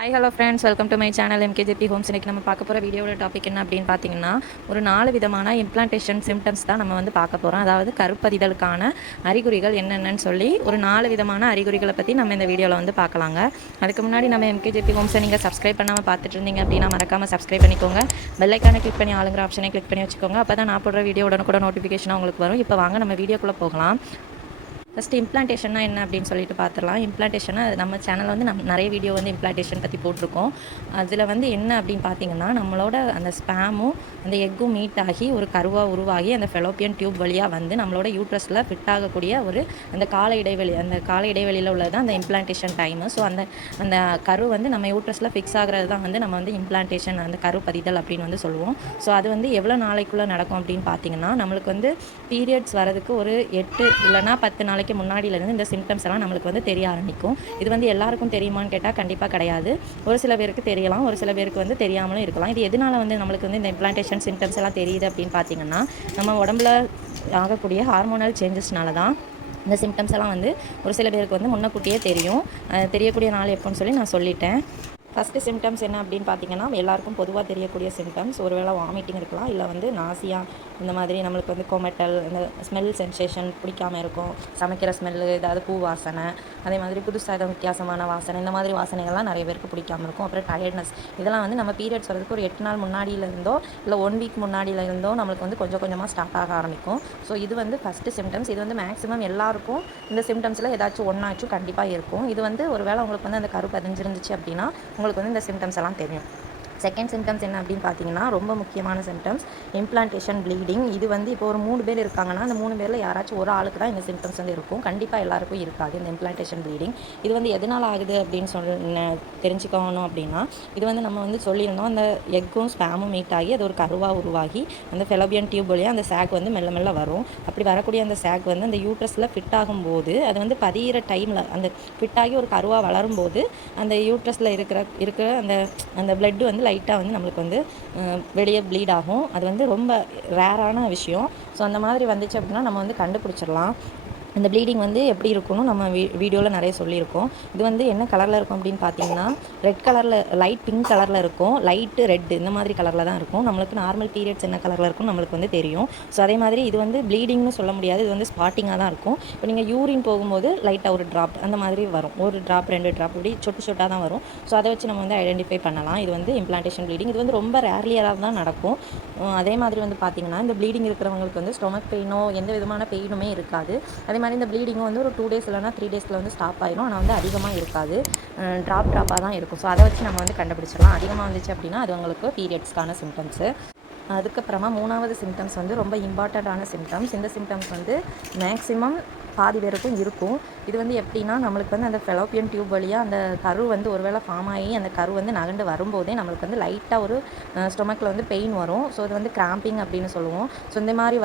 Hi hello friends, welcome to my channel MKJP homes. இன்றைக்கி நம்ம பார்க்க போகிற வீடியோட டாபிக் என்ன அப்படின்னு பார்த்தீங்கன்னா, ஒரு 4 விதமான இம்ப்ளான்டேஷன் சிம்டம்ஸ் தான் நம்ம வந்து பார்க்க போகிறோம். அதாவது கருப்பதிதலுக்கான அறிகுறிகள் என்னென்னு சொல்லி ஒரு 4 விதமான அறிகுறிகளை பற்றி நம்ம இந்த வீடியோவில் வந்து பார்க்கலாங்க. அதுக்கு முன்னாடி நம்ம எம்கேஜேபி ஹோம்ஸை நீங்கள் சப்ஸ்கிரைப் பண்ணாமல் பார்த்துட்டு இருந்தீங்க அப்படின்னா மறக்காமல் சப்ஸ்கிரைப் பண்ணிக்கோங்க. பெல் ஐக்கானை கிளிக் பண்ணி ஆளுங்கிற ஆப்ஷனை கிளிக் பண்ணி வச்சுக்கோங்க. அப்போ தான் நான் போடுற வீடியோ உடனுக்குடன் நோட்டிஃபிகேஷனாக உங்களுக்கு வரும். இப்போ வாங்க நம்ம வீடியோக்குள்ளே போகலாம். ஃபஸ்ட்டு இம்ப்ளான்டேஷன்னா என்ன அப்படின்னு சொல்லிட்டு பார்த்துடலாம். இம்ப்ளான்டேஷனா நம்ம சேனலில் வந்து நிறைய வீடியோ வந்து இம்ப்ளான்டேஷன் பற்றி போட்டிருக்கோம். அதில் வந்து என்ன அப்படின்னு பார்த்தீங்கன்னா, நம்மளோட அந்த ஸ்பேமும் அந்த எக்கும் மீட் ஆகி ஒரு கருவாக உருவாகி அந்த ஃபெலோப்பியன் டியூப் வழியாக வந்து நம்மளோட யூட்ரஸில் ஃபிட் ஆகக்கூடிய ஒரு அந்த கால இடைவெளியில் உள்ளது தான் அந்த இம்ப்ளான்டேஷன் டைமு. ஸோ அந்த கரு வந்து நம்ம யூட்ரஸில் ஃபிக்ஸ் ஆகிறது தான் வந்து நம்ம வந்து இம்ப்ளான்டேஷன், அந்த கரு பதிதல் அப்படின்னு வந்து சொல்லுவோம். ஸோ அது வந்து எவ்வளோ நாளைக்குள்ளே நடக்கும் அப்படின்னு பார்த்தீங்கன்னா, நம்மளுக்கு வந்து பீரியட்ஸ் வரதுக்கு ஒரு 8 இல்லைனா 10 நாளைக்கு முன்னாடியிலேருந்து இந்த சிம்டம்ஸ் எல்லாம் நம்மளுக்கு வந்து தெரிய ஆரம்பிக்கும். இது வந்து எல்லாருக்கும் தெரியுமான்னு கேட்டால் கண்டிப்பாக கிடையாது. ஒரு சில பேருக்கு தெரியலாம், ஒரு சில பேருக்கு வந்து தெரியாமலும் இருக்கலாம். இது எதனால வந்து நம்மளுக்கு வந்து இந்த இம்ப்ளான்டேஷன் சிம்டம்ஸ் எல்லாம் தெரியுது அப்படின்னு பார்த்தீங்கன்னா, நம்ம உடம்புல ஆகக்கூடிய ஹார்மோனல் சேஞ்சஸ்னால தான் இந்த சிம்டம்ஸ் எல்லாம் வந்து ஒரு சில பேருக்கு வந்து முன்னக்கூட்டியே தெரியும். தெரியக்கூடிய நாள் எப்போன்னு சொல்லி நான் சொல்லிட்டேன். ஃபஸ்ட்டு சிம்டம்ஸ் என்ன அப்படின்னு பார்த்தீங்கன்னா, எல்லாருக்கும் பொதுவாக தெரியக்கூடிய சிம்டம்ஸ் ஒருவேளை வாமிட்டிங் இருக்கலாம், இல்லை வந்து நாசியா, இந்த மாதிரி நம்மளுக்கு வந்து கொமட்டல், இந்த ஸ்மெல் சென்சேஷன் பிடிக்காமல் இருக்கும், சமைக்கிற ஸ்மெல்லு, ஏதாவது பூ வாசனை, அதே மாதிரி புதுசாக ஏதாவது வித்தியாசமான வாசனை, இந்த மாதிரி வாசனைகள்லாம் நிறைய பேருக்கு பிடிக்காமல் இருக்கும். அப்புறம் டயர்ட்னஸ், இதெல்லாம் வந்து நம்ம பீரியட்ஸ் வரதுக்கு ஒரு 8 நாள் முன்னாடியிலேருந்தோ இல்லை 1 வீக் முன்னாடியிலேருந்தோ நம்மளுக்கு வந்து கொஞ்சம் கொஞ்சமாக ஸ்டார்ட் ஆக ஆரம்பிக்கும். ஸோ இது வந்து ஃபஸ்ட்டு சிம்டம்ஸ். இது வந்து மேக்ஸிமம் எல்லாருக்கும் இந்த சிம்டம்ஸில் ஏதாச்சும் ஒன்றாச்சும் கண்டிப்பாக இருக்கும். இது வந்து ஒரு வேளை உங்களுக்கு வந்து அந்த கரு பதிஞ்சிருந்துச்சு அப்படின்னா உங்களுக்கு வந்து இந்த சிம்டம்ஸ் எல்லாம் தெரியும். செகண்ட் சிம்டம்ஸ் என்ன அப்படின்னு பார்த்தீங்கன்னா, ரொம்ப முக்கியமான சிம்டம்ஸ் இம்ப்ளான்டேஷன் ப்ளீடிங். இது வந்து இப்போ ஒரு 3 பேர் இருக்காங்கன்னா, அந்த 3 பேரில் யாராச்சும் ஒரு ஆளுக்கு தான் இந்த சிம்டம்ஸ் வந்து இருக்கும். கண்டிப்பாக எல்லாருக்கும் இருக்காது இந்த இம்ப்ளான்டேஷன் ப்ளீடிங். இது வந்து எதனால் ஆகுது அப்படின்னு தெரிஞ்சுக்கணும் அப்படின்னா, இது வந்து நம்ம வந்து சொல்லியிருந்தோம், அந்த எக்கும் ஸ்பேமும் மீட் ஆகி அது ஒரு கருவாக உருவாகி அந்த ஃபெலோப்பியன் டியூப் வழியாக அந்த சாக் வந்து மெல்ல மெல்ல வரும். அப்படி வரக்கூடிய அந்த சாக் வந்து அந்த யூட்ரஸில் ஃபிட் ஆகும்போது அது வந்து பதிகிற டைமில் அந்த ஃபிட் ஆகி ஒரு கருவாக வளரும்போது அந்த யூட்ரஸில் இருக்கிற அந்த பிளட் வந்து லைட்டாக வந்து நம்மளுக்கு வந்து வெளியே ப்ளீட் ஆகும். அது வந்து ரொம்ப ரேரான விஷயம். ஸோ அந்த மாதிரி வந்துச்சு அப்படின்னா நம்ம வந்து கண்டுபிடிச்சிடலாம். இந்த ப்ளீடிங் வந்து எப்படி இருக்கும்னு நம்ம வீடியோவில் நிறைய சொல்லியிருக்கோம். இது வந்து என்ன கலரில் இருக்கும் அப்படின்னு பார்த்தீங்கன்னா, ரெட் கலரில், லைட் பிங்க் கலரில் இருக்கும், லைட்டு ரெட்டு, இந்த மாதிரி கலரில் தான் இருக்கும். நம்மளுக்கு நார்மல் பீரியட்ஸ் என்ன கலரில் இருக்கும்னு நம்மளுக்கு வந்து தெரியும். ஸோ அதே மாதிரி இது வந்து ப்ளீடிங்னு சொல்ல முடியாது, இது வந்து ஸ்பாட்டிங்காக தான் இருக்கும். இப்போ நீங்கள் யூரின் போகும்போது லைட்டாக ஒரு ட்ராப் அந்த மாதிரி வரும், ஒரு ட்ராப் 2 ட்ராப் இப்படி சொட்டாக தான் வரும். ஸோ அதை வச்சு நம்ம வந்து ஐடென்டிஃபை பண்ணலாம். இது வந்து இம்ப்ளான்டேஷன் ப்ளீடிங். இது வந்து ரொம்ப ரேர்லியராக தான் நடக்கும். அதே மாதிரி வந்து பார்த்திங்கன்னா, இந்த ப்ளீடிங் இருக்கிறவங்களுக்கு வந்து ஸ்டொமக் பெயினோ எந்த விதமான பெயினுமே இருக்காது. அதே மாதிரி இந்த ப்ளீடிங்கும் வந்து ஒரு 2 டேஸ் இல்லைனா 3 டேஸில் வந்து ஸ்டாப் ஆயிடும். ஆனால் வந்து அதிகமாக இருக்காது, ட்ராப்பாக தான் இருக்கும். ஸோ அதை வச்சு நம்ம வந்து கண்டுபிடிச்சிடலாம். அதிகமாக வந்துச்சு அப்படின்னா அது உங்களுக்கு பீரியட்ஸ்க்கான சிம்டம்ஸு. அதுக்கப்புறமா 3வது சிம்டம்ஸ் வந்து ரொம்ப இம்பார்ட்டண்ட்டான சிம்டம்ஸ். இந்த சிம்டம்ஸ் வந்து மேக்ஸிமம் பாதி பேருக்கும் இருக்கும். இது வந்து எப்படின்னா, நம்மளுக்கு வந்து அந்த ஃபெலோப்பியன் டியூப் வழியாக அந்த கரு வந்து ஒருவேளை ஃபார்ம் ஆகி அந்த கரு வந்து நகண்டு வரும்போதே நம்மளுக்கு வந்து லைட்டாக ஒரு ஸ்டொமக்கில் வந்து பெயின் வரும். ஸோ இது வந்து கிராம்பிங் அப்படின்னு சொல்லுவோம். ஸோ இந்த மாதிரி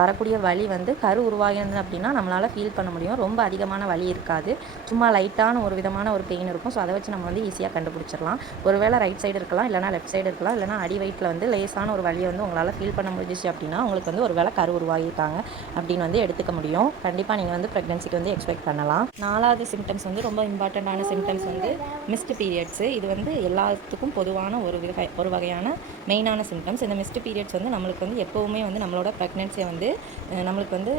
வரக்கூடிய வலி வந்து கரு உருவாகினது அப்படின்னா நம்மளால் ஃபீல் பண்ண முடியும். ரொம்ப அதிகமான வலி இருக்காது, சும்மா லைட்டான ஒரு விதமான ஒரு பெயின் இருக்கும். ஸோ அதை வச்சு நம்ம வந்து ஈஸியாக கண்டுபிடிச்சிடலாம். ஒருவேளை ரைட் சைடு இருக்கலாம், இல்லைனா லெஃப்ட் சைடு இருக்கலாம், இல்லைனா அடி வயிற்றில் வந்து லேசான ஒரு வலியை வந்து உங்களால் ஃபீல் பண்ண முடிஞ்சிச்சு அப்படின்னா உங்களுக்கு வந்து ஒரு வேளை கரு உருவாகிட்டாங்க அப்படின்னு வந்து எடுத்துக்க முடியும். கண்டிப்பாக நீங்கள் வந்து ப்ரெக்னன்சிக்கு வந்து எக்ஸ்பெக்ட் பண்ணலாம். 4வது சிம்டம்ஸ் வந்து ரொம்ப இம்பார்ட்டண்ட்டான சிம்டம்ஸ் வந்து மிஸ்டு பீரியட்ஸு. இது வந்து எல்லாத்துக்கும் பொதுவான ஒரு வகையான மெயினான சிம்டம்ஸ். இந்த மிஸ்டு பீரியட்ஸ் வந்து நம்மளுக்கு வந்து எப்போவுமே வந்து நம்மளோட ப்ரெக்னன்சியை வந்து நம்மளுக்கு வந்து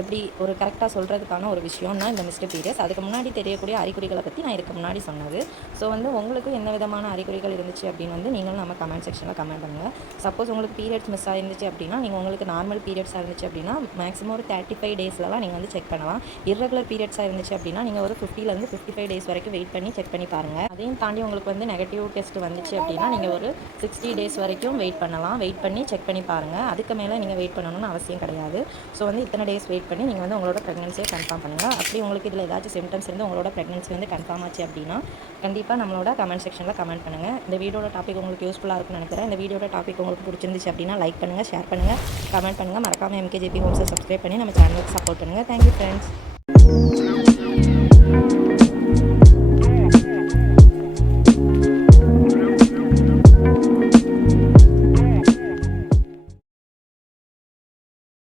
எப்படி ஒரு கரெக்டாக சொல்கிறதுக்கான ஒரு விஷயம் தான் இந்த மிஸ்டு பீரியட்ஸ். அதுக்கு முன்னாடி தெரியக்கூடிய அறிகுறிகளை பற்றி நான் இதுக்கு முன்னாடி சொன்னது. ஸோ வந்து உங்களுக்கு எந்த விதமான அறிகுறிகள் இருந்துச்சு அப்படின்னு வந்து நீங்களும் நம்ம கமெண்ட் செக்ஷனில் கமெண்ட் பண்ணுங்கள். சப்போஸ் உங்களுக்கு பீரியட்ஸ் மிஸ் ஆயிருந்துச்சு அப்படின்னா, நீங்கள் உங்களுக்கு நார்மல் பீரியட்ஸாக இருந்துச்சு அப்படின்னா மேக்ஸிமம் ஒரு 35 டேஸ்லலாம் நீங்கள் வந்து செக் பண்ணலாம். இர்ரெகுலர் பீரியட்ஸாக இருந்துச்சு அப்படின்னா நீங்கள் ஒரு 50லேருந்து 55 டேஸ் வரைக்கும் வெயிட் பண்ணி செக் பண்ணி பாருங்கள். அதையும் தாண்டி உங்களுக்கு வந்து நெகட்டிவ் டெஸ்ட் வந்துச்சு அப்படின்னா நீங்கள் ஒரு 60 டேஸ் வரைக்கும் வெயிட் பண்ணலாம். வெயிட் பண்ணி செக் பண்ணி பாருங்கள். அதுக்கு மேலே நீங்கள் வெயிட் பண்ணணும்னு அவசியம் கிடையாது. ஸோ வந்து இத்தனை டேஸ் வெயிட் பண்ணி நீங்கள் வந்து உங்களோட ப்ரெக்னன்சியை கன்ஃபார்ம் பண்ணுங்கள். அப்படி உங்களுக்கு இதில் ஏதாச்சும் சிம்டம்ஸ் இருந்து உங்களோட ப்ரெக்னன்சி வந்து கன்ஃபார்ம் ஆச்சு அப்படின்னா கண்டிப்பாக நம்மளோட கமெண்ட் செக்ஷனில் கமெண்ட் பண்ணுங்கள். இந்த வீடியோட டாபிக் உங்களுக்கு யூஸ்ஃபுல்லாக இருக்கும்னு நினைக்கிறேன். இந்த வீடியோட டாபிக் உங்களுக்கு பிடிச்சிருந்துச்சு அப்படின்னா லைக் பண்ணுங்கள், ஷேர் பண்ணுங்கள், கமெண்ட் பண்ணுங்கள். மறக்காமல் எம்கேஜேபி ஹோம்ஸை சப்ஸ்கிரைப் பண்ணி நம்ம சேனலுக்கு சப்போர்ட் பண்ணுங்கள். Thank you friends.